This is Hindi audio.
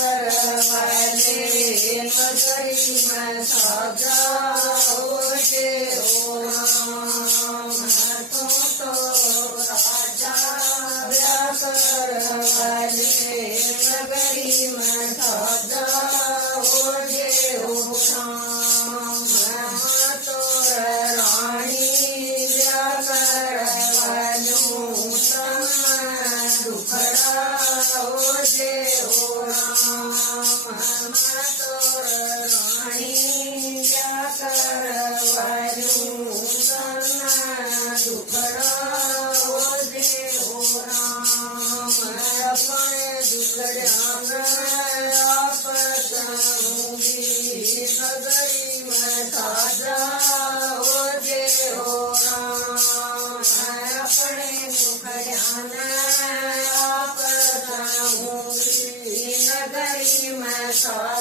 करवाले नगरी में सजाओ देओ राम। तो राजा व्यास करवाले नगरी में सजाओ देओ राम। तो रानी व्यास करवालूं दुखड़ाओ देओ राम। तो रानी व्यास करवालूं दुखड़ाओ देओ राम। अपने दुखड़िया आप करूंगी नगरी में सजाओ देओ राम। अपने दुखड़िया आप करूंगी नगरी में सजाओ